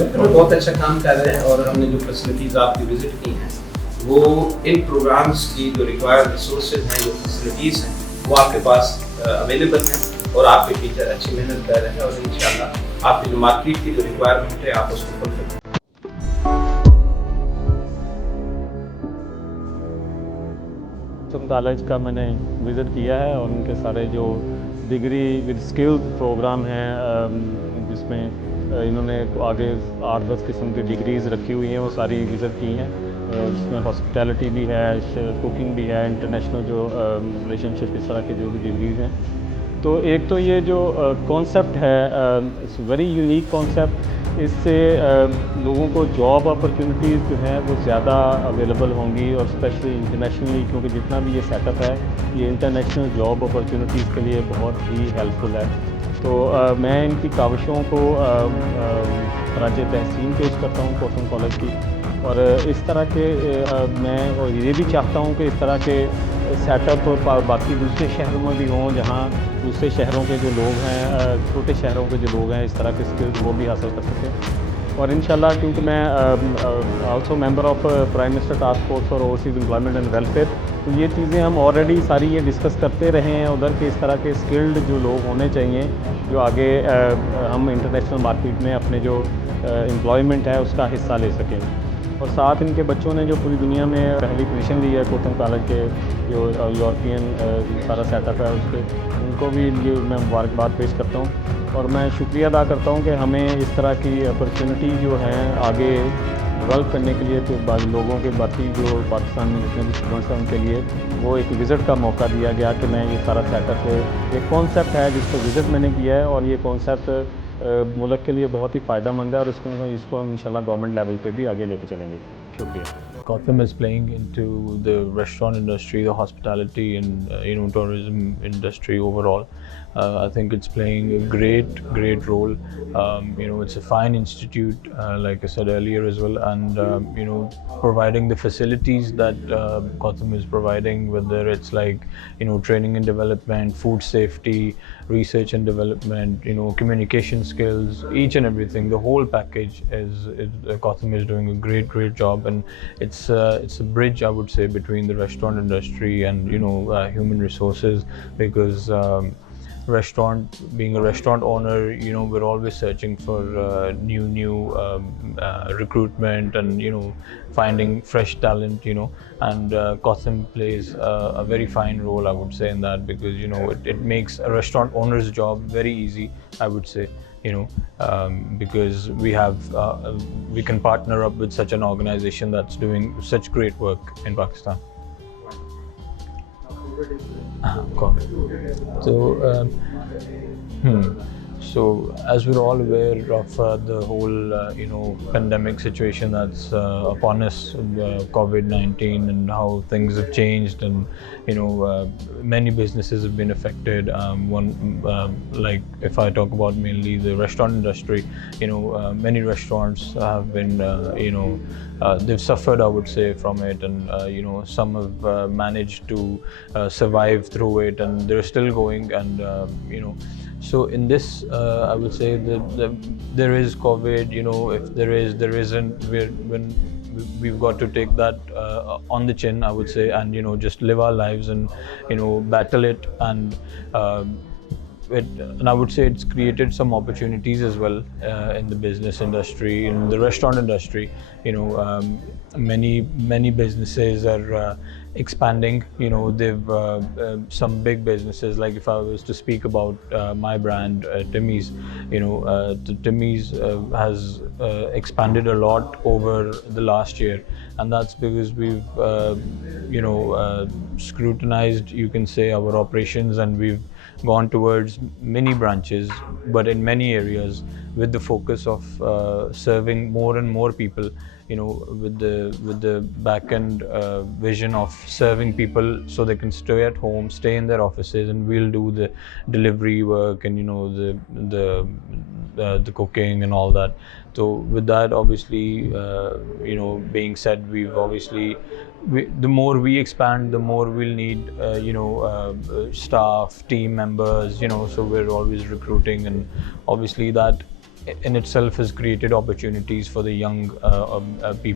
है और बहुत अच्छा काम कर रहे हैं। और हमने जो फैसिलिटीज़ आपकी विज़िट की हैं वो इन प्रोग्राम्स की जो रिक्वायर्ड रिसोर्सेज हैं, जो फैसिलिटीज़ हैं, वो आपके पास अवेलेबल हैं और आपके टीचर अच्छी मेहनत कर रहे हैं और इंशाल्लाह आपकी जो मार्केट की जो रिक्वायरमेंट है आप उसको फुलफिल करें। कॉलेज का मैंने विज़िट किया है और उनके सारे जो डिग्री विद स्किल प्रोग्राम हैं जिसमें इन्होंने आगे 8-10 किस्म की डिग्रीज़ रखी हुई हैं, वो सारी विज़िट की हैं। इसमें हॉस्पिटैलिटी भी है, कुकिंग भी है, इंटरनेशनल जो रिलेशनशिप इस तरह की जो भी डिग्रीज़ हैं। तो एक तो ये जो कॉन्सेप्ट है, इट्स वेरी यूनिक कॉन्सेप्ट। इससे लोगों को जॉब अपॉर्चुनिटीज़ जो हैं वो ज़्यादा अवेलेबल होंगी और स्पेशली इंटरनेशनली, क्योंकि जितना भी ये सेटअप है ये इंटरनेशनल जॉब अपॉर्चुनिटीज़ के लिए बहुत ही हेल्पफुल है। तो मैं इनकी काविशों को खराज तहसीन पेश करता हूँ कोथम कॉलेज की। और इस तरह के मैं और ये भी चाहता हूँ कि इस तरह के सेटअप बाकी दूसरे शहरों में भी हों, जहाँ दूसरे शहरों के जो लोग हैं, छोटे शहरों के जो लोग हैं, इस तरह के स्किल्स वो भी हासिल कर सकें। और इंशाल्लाह, क्योंकि मैं also member of prime minister task force for overseas employment and welfare, तो ये चीज़ें हम ऑलरेडी सारी ये डिस्कस करते रहे हैं उधर के इस तरह के स्किल्ड जो लोग होने चाहिए जो आगे हम इंटरनेशनल मार्केट में अपने जो एम्प्लॉयमेंट है उसका हिस्सा ले सकें। और साथ इनके बच्चों ने जो पूरी दुनिया में पहली पोजीशन ली है कोथम कॉलेज के जो यूरोपियन सारा सेटअप है उसके, उनको भी ये मैं मुबारकबाद पेश करता हूँ। और मैं शुक्रिया अदा करता हूँ कि हमें इस तरह की अपॉर्चुनिटी जो हैं आगे डेवलप करने के लिए, तो लोगों के बाकी जो पाकिस्तान में जितने भी स्टूडेंट्स हैं उनके लिए वो एक विज़िट का मौका दिया गया कि मैं ये सारा सेटअप एक कॉन्सेप्ट है जिसको विज़िट मैंने किया है और ये कॉन्सेप्ट मुल्क के लिए बहुत ही फ़ायदेमंद है और इसको हम इंशाल्लाह गवर्नमेंट लेवल पे भी आगे लेके चलेंगे। शुक्रिया। Gotham is playing into the restaurant industry, the hospitality and tourism industry overall. I think it's playing a great role. It's a fine institute, like I said earlier as well, and providing the facilities that Gotham is providing, whether it's like training and development, food safety, research and development, communication skills, each and everything. The whole package is Gotham is doing a great job, and it's a bridge, I would say, between the restaurant industry and human resources, because being a restaurant owner, we're always searching for new recruitment and finding fresh talent, and Gotham plays a very fine role, I would say, in that, because it makes a restaurant owner's job very easy, I would say. Because we can partner up with such an organization that's doing such great work in Pakistan. So as we're all aware of the whole pandemic situation that's upon us, COVID-19, and how things have changed, and many businesses have been affected. Like if I talk about mainly the restaurant industry, many restaurants have been they've suffered, I would say, from it, and some have managed to survive through it, and they're still going, and so in this, I would say that there is COVID. If there isn't. We've got to take that on the chin, I would say, and just live our lives and battle it, and I would say it's created some opportunities as well in the business industry, in the restaurant industry. Many businesses are expanding. They've some big businesses, like if I was to speak about my brand, Timmys, Timmys has expanded a lot over the last year, and that's because we've scrutinized, you can say, our operations, and we've gone towards many branches, but in many areas, with the focus of serving more and more people, with the back end vision of serving people so they can stay at home, stay in their offices, and we'll do the delivery work and the cooking and all that. So with that, obviously, being said, we've obviously, the more we expand, the more we'll need staff, team members, so we're always recruiting, and obviously that in itself has created opportunities for the young people